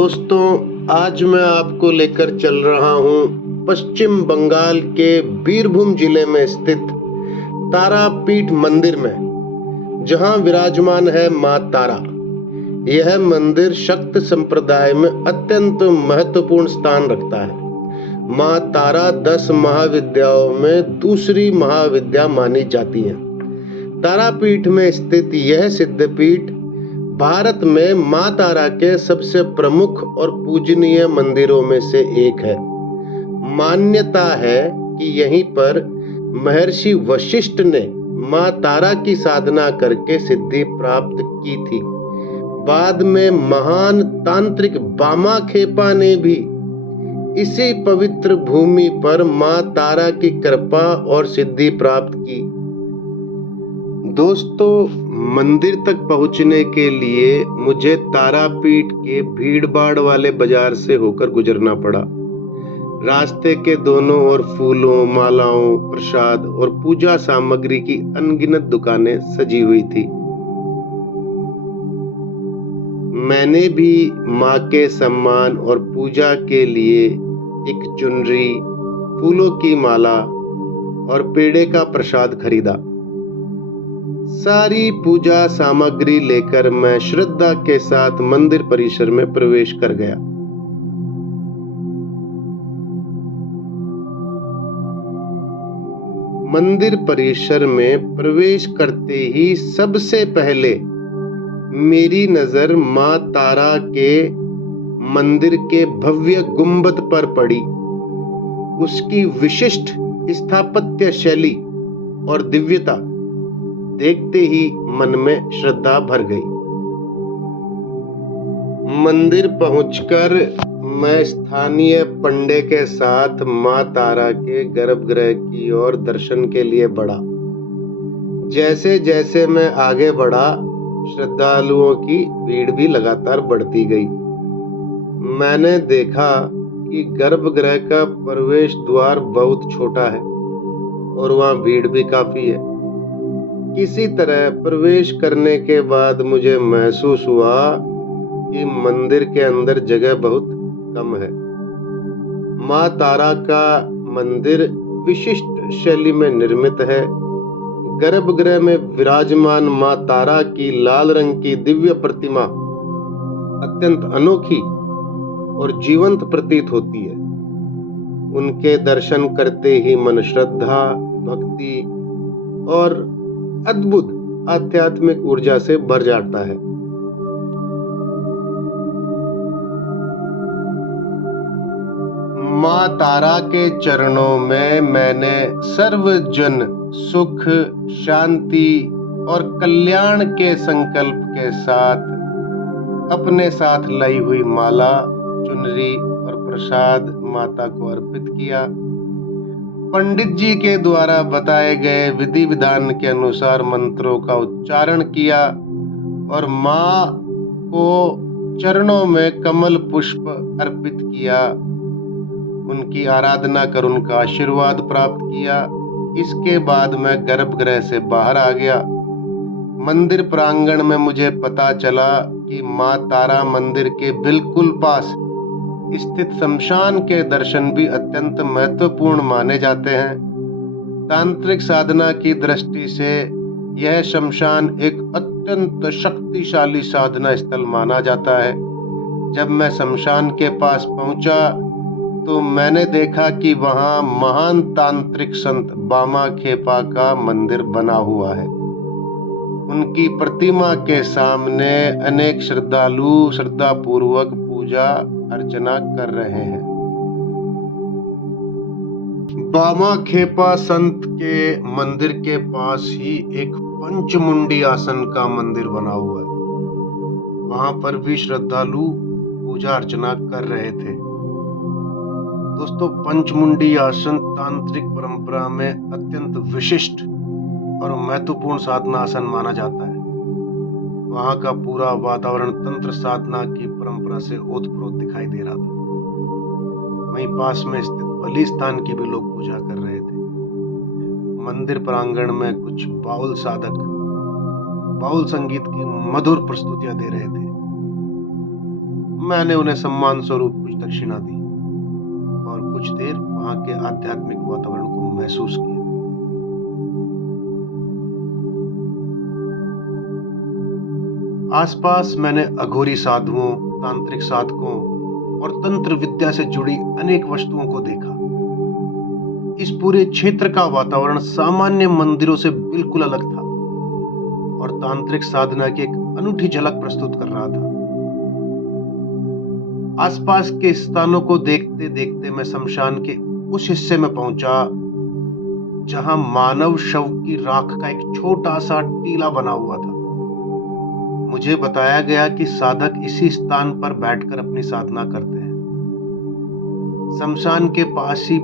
दोस्तों, आज मैं आपको लेकर चल रहा हूँ पश्चिम बंगाल के बीरभूम जिले में स्थित तारापीठ मंदिर में, जहाँ विराजमान है माँ तारा। यह मंदिर शक्त संप्रदाय में अत्यंत महत्वपूर्ण स्थान रखता है। माँ तारा 10 महाविद्याओं में दूसरी महाविद्या मानी जाती है। तारापीठ में स्थित यह सिद्धपीठ भारत में माँ तारा के सबसे प्रमुख और पूजनीय मंदिरों में से एक है। मान्यता है कि यहीं पर महर्षि वशिष्ठ ने माँ तारा की साधना करके सिद्धि प्राप्त की थी। बाद में महान तांत्रिक बामाखेपा ने भी इसी पवित्र भूमि पर माँ तारा की कृपा और सिद्धि प्राप्त की। दोस्तों, मंदिर तक पहुंचने के लिए मुझे तारापीठ के भीड़-भाड़ वाले बाजार से होकर गुजरना पड़ा। रास्ते के दोनों ओर फूलों, मालाओं, प्रसाद और पूजा सामग्री की अनगिनत दुकानें सजी हुई थी। मैंने भी माँ के सम्मान और पूजा के लिए एक चुनरी, फूलों की माला और पेड़े का प्रसाद खरीदा। सारी पूजा सामग्री लेकर मैं श्रद्धा के साथ मंदिर परिसर में प्रवेश कर गया। मंदिर परिसर में प्रवेश करते ही सबसे पहले मेरी नजर माँ तारा के मंदिर के भव्य गुंबद पर पड़ी। उसकी विशिष्ट स्थापत्य शैली और दिव्यता देखते ही मन में श्रद्धा भर गई। मंदिर पहुंचकर मैं स्थानीय पंडे के साथ माँ तारा के गर्भगृह की ओर दर्शन के लिए बढ़ा। जैसे जैसे मैं आगे बढ़ा, श्रद्धालुओं की भीड़ भी लगातार बढ़ती गई। मैंने देखा कि गर्भगृह का प्रवेश द्वार बहुत छोटा है और वहाँ भीड़ भी काफी है। किसी तरह प्रवेश करने के बाद मुझे महसूस हुआ कि मंदिर के अंदर जगह बहुत कम है। माँ तारा का मंदिर विशिष्ट शैली में निर्मित है। गर्भगृह में विराजमान माँ तारा की लाल रंग की दिव्य प्रतिमा अत्यंत अनोखी और जीवंत प्रतीत होती है। उनके दर्शन करते ही मन श्रद्धा, भक्ति और अद्भुत आध्यात्मिक ऊर्जा से भर जाता है। माँ तारा के चरणों में मैंने सर्वजन सुख, शांति और कल्याण के संकल्प के साथ अपने साथ लाई हुई माला, चुनरी और प्रसाद माता को अर्पित किया। पंडित जी के द्वारा बताए गए विधि विधान के अनुसार मंत्रों का उच्चारण किया और माँ को चरणों में कमल पुष्प अर्पित किया। उनकी आराधना कर उनका आशीर्वाद प्राप्त किया। इसके बाद मैं गर्भगृह से बाहर आ गया। मंदिर प्रांगण में मुझे पता चला कि माँ तारा मंदिर के बिल्कुल पास स्थित शमशान के दर्शन भी अत्यंत महत्वपूर्ण माने जाते हैं। तांत्रिक साधना की दृष्टि से यह शमशान एक अत्यंत शक्तिशाली साधना स्थल माना जाता है। जब मैं शमशान के पास पहुंचा तो मैंने देखा कि वहां महान तांत्रिक संत बामाखेपा का मंदिर बना हुआ है। उनकी प्रतिमा के सामने अनेक श्रद्धालु श्रद्धापूर्वक पूजा अर्चना कर रहे हैं। बामाखेपा संत के मंदिर के पास ही एक पंचमुंडी आसन का मंदिर बना हुआ है। वहां पर भी श्रद्धालु पूजा अर्चना कर रहे थे। दोस्तों, पंचमुंडी आसन तांत्रिक परंपरा में अत्यंत विशिष्ट और महत्वपूर्ण साधना आसन माना जाता है। वहां का पूरा वातावरण तंत्र साधना की परंपरा से ओतप्रोत दिखाई दे रहा था। वहीं पास में स्थित बलि स्थान की भी लोग पूजा कर रहे थे। मंदिर प्रांगण में कुछ बाउल साधक बाउल संगीत की मधुर प्रस्तुतियां दे रहे थे। मैंने उन्हें सम्मान स्वरूप कुछ दक्षिणा दी और कुछ देर वहां के आध्यात्मिक वातावरण को महसूस किया। आसपास मैंने अघोरी साधुओं, तांत्रिक साधकों और तंत्र विद्या से जुड़ी अनेक वस्तुओं को देखा। इस पूरे क्षेत्र का वातावरण सामान्य मंदिरों से बिल्कुल अलग था और तांत्रिक साधना की एक अनूठी झलक प्रस्तुत कर रहा था। आसपास के स्थानों को देखते देखते मैं शमशान के उस हिस्से में पहुंचा जहां मानव शव की राख का एक छोटा सा टीला बना हुआ था। मुझे बताया गया कि साधक इसी स्थान पर बैठकर अपनी साधना करते हैं। शमशान के पास ही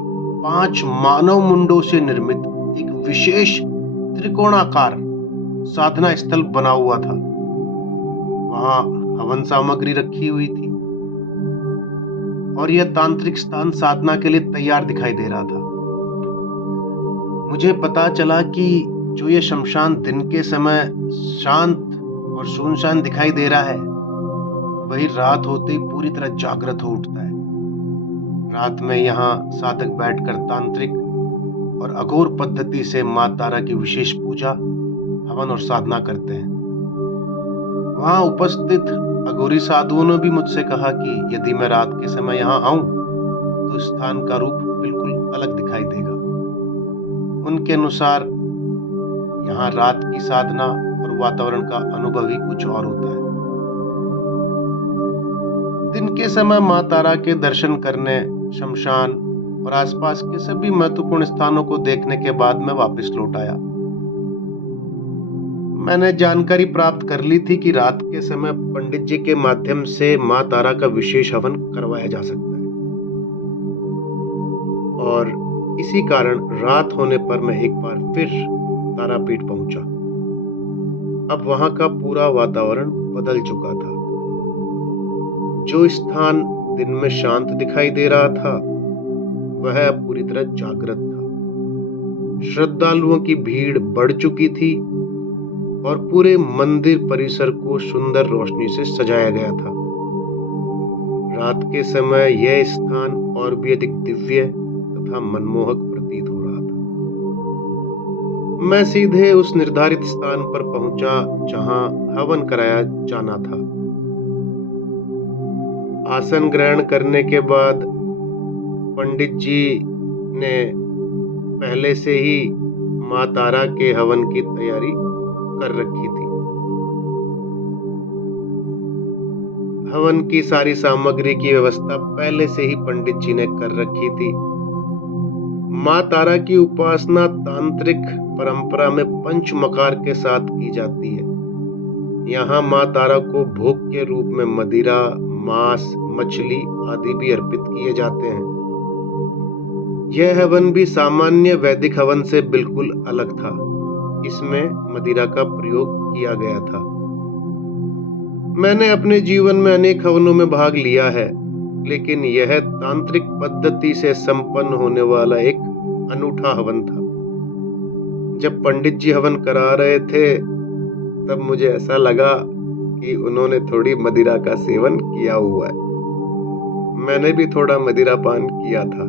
5 मानव मुंडों से निर्मित एक विशेष त्रिकोणाकार साधना स्थल बना हुआ था। वहां हवन सामग्री रखी हुई थी और यह तांत्रिक स्थान साधना के लिए तैयार दिखाई दे रहा था। मुझे पता चला कि जो यह शमशान दिन के समय शांत और सुनसान दिखाई दे रहा है, वही रात होते ही पूरी तरह जागृत हो उठता है। रात में यहाँ साधक बैठकर तांत्रिक और अघोर पद्धति से मां तारा की विशेष पूजा, हवन और साधना करते हैं। वहां उपस्थित अघोरी साधुओं ने भी मुझसे कहा कि यदि मैं रात के समय यहाँ आऊं तो स्थान का रूप बिल्कुल अलग दिखाई देगा। उनके अनुसार यहाँ रात की साधना और वातावरण का अनुभव ही कुछ और होता है। दिन के समय मां तारा के दर्शन करने, शमशान और आसपास के सभी महत्वपूर्ण स्थानों को देखने के बाद मैं वापस लौट आया। मैंने जानकारी प्राप्त कर ली थी कि रात के समय पंडित जी के माध्यम से मां तारा का विशेष हवन करवाया जा सकता है और इसी कारण रात होने पर मैं एक बार फिर तारापीठ पहुंचा। अब वहां का पूरा वातावरण बदल चुका था। जो स्थान दिन में शांत दिखाई दे रहा था, वह अब पूरी तरह जागृत था। श्रद्धालुओं की भीड़ बढ़ चुकी थी और पूरे मंदिर परिसर को सुंदर रोशनी से सजाया गया था। रात के समय यह स्थान और भी अधिक दिव्य तथा मनमोहक प्रतीत हो रहा था। मैं सीधे उस निर्धारित स्थान पर पहुंचा जहां हवन कराया जाना था। आसन ग्रहण करने के बाद पंडित जी ने पहले से ही मां तारा के हवन की तैयारी कर रखी थी। हवन की सारी सामग्री की व्यवस्था पहले से ही पंडित जी ने कर रखी थी। मां तारा की उपासना तांत्रिक परंपरा में पंचमकार के साथ की जाती है। यहाँ मां तारा को भोग के रूप में मदिरा, मांस, मछली आदि भी अर्पित किए जाते हैं। यह हवन भी सामान्य वैदिक हवन से बिल्कुल अलग था। इसमें मदिरा का प्रयोग किया गया था। मैंने अपने जीवन में अनेक हवनों में भाग लिया है, लेकिन यह तांत्रिक पद्धति से संपन्न होने वाला एक अनूठा हवन था। जब पंडित जी हवन करा रहे थे, तब मुझे ऐसा लगा कि उन्होंने थोड़ी मदिरा का सेवन किया हुआ है। मैंने भी थोड़ा मदिरा पान किया था,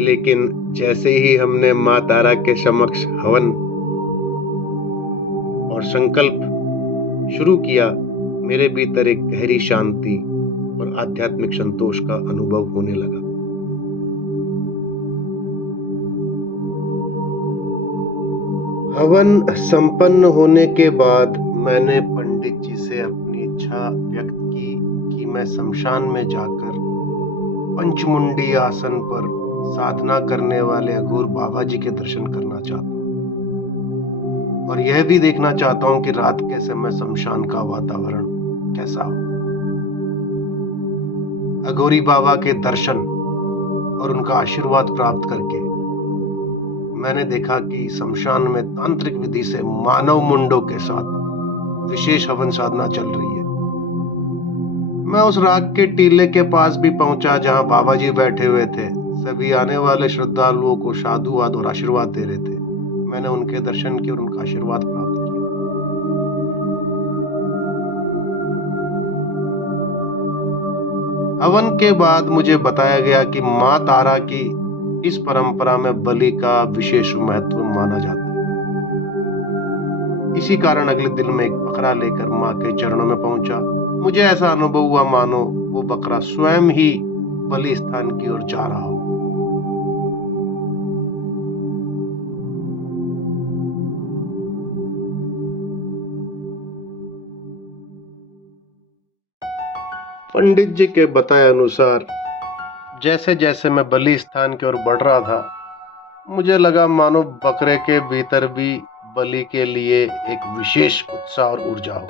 लेकिन जैसे ही हमने मां तारा के समक्ष हवन और संकल्प शुरू किया, मेरे भीतर एक गहरी शांति और आध्यात्मिक संतोष का अनुभव होने लगा। हवन संपन्न होने के बाद मैंने पंडित जी से अपनी इच्छा व्यक्त की कि मैं शमशान में जाकर पंचमुंडी आसन पर साधना करने वाले अघोर बाबा जी के दर्शन करना चाहता हूँ और यह भी देखना चाहता हूँ कि रात के समय शमशान का वातावरण कैसा होता है। अघोरी बाबा के दर्शन और उनका आशीर्वाद प्राप्त करके मैंने देखा कि शमशान में तांत्रिक विधि से मानव मुंडों के साथ विशेष हवन साधना चल रही है। मैं उस राग के टीले के पास भी पहुंचा जहां बाबा जी बैठे हुए थे। सभी आने वाले श्रद्धालुओं को साधुवाद और आशीर्वाद दे रहे थे। मैंने उनके दर्शन किए और उनका आशीर्वाद प्राप्त किया। हवन के बाद मुझे बताया गया कि माँ तारा की इस परंपरा में बलि का विशेष महत्व माना जाता है। इसी कारण अगले दिन मैं एक बकरा लेकर माँ के चरणों में पहुंचा। मुझे ऐसा अनुभव हुआ मानो वो बकरा स्वयं ही बलि स्थान की ओर जा रहा हो। पंडित जी के बताए अनुसार जैसे जैसे मैं बलि स्थान की ओर बढ़ रहा था, मुझे लगा मानो बकरे के भीतर भी बलि के लिए एक विशेष उत्साह और ऊर्जा हो।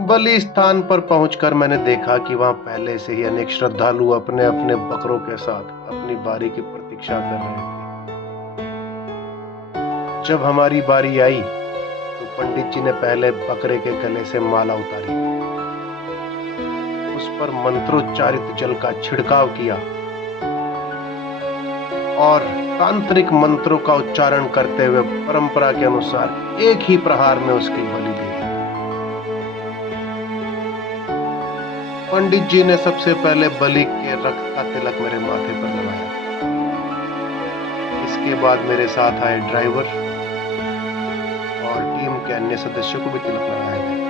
बलि स्थान पर पहुंचकर मैंने देखा कि वहां पहले से ही अनेक श्रद्धालु अपने अपने बकरों के साथ अपनी बारी की प्रतीक्षा कर रहे थे। जब हमारी बारी आई तो पंडित जी ने पहले बकरे के गले से माला उतारी, उस पर मंत्रोच्चारित जल का छिड़काव किया और तांत्रिक मंत्रों का उच्चारण करते हुए परंपरा के अनुसार एक ही प्रहार में उसकी बलि दी। पंडित जी ने सबसे पहले बलि के रक्त का तिलक मेरे माथे पर लगाया। इसके बाद मेरे साथ आए ड्राइवर और टीम के अन्य सदस्यों को भी तिलक लगाया गया।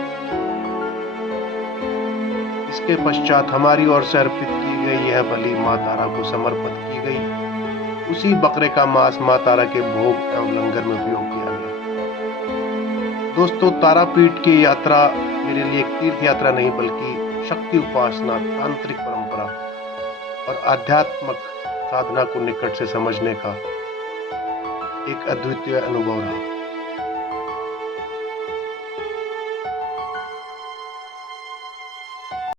इसके पश्चात हमारी ओर से अर्पित की गई यह बलि माँ तारा को समर्पित की गई। उसी बकरे का मांस माँ तारा के भोग एवं लंगर में उपयोग किया गया। दोस्तों, तारापीठ की यात्रा मेरे लिए एक तीर्थ यात्रा नहीं बल्कि शक्ति उपासना, तांत्रिक परंपरा और आध्यात्मिक साधना को निकट से समझने का एक अद्वितीय अनुभव रहा।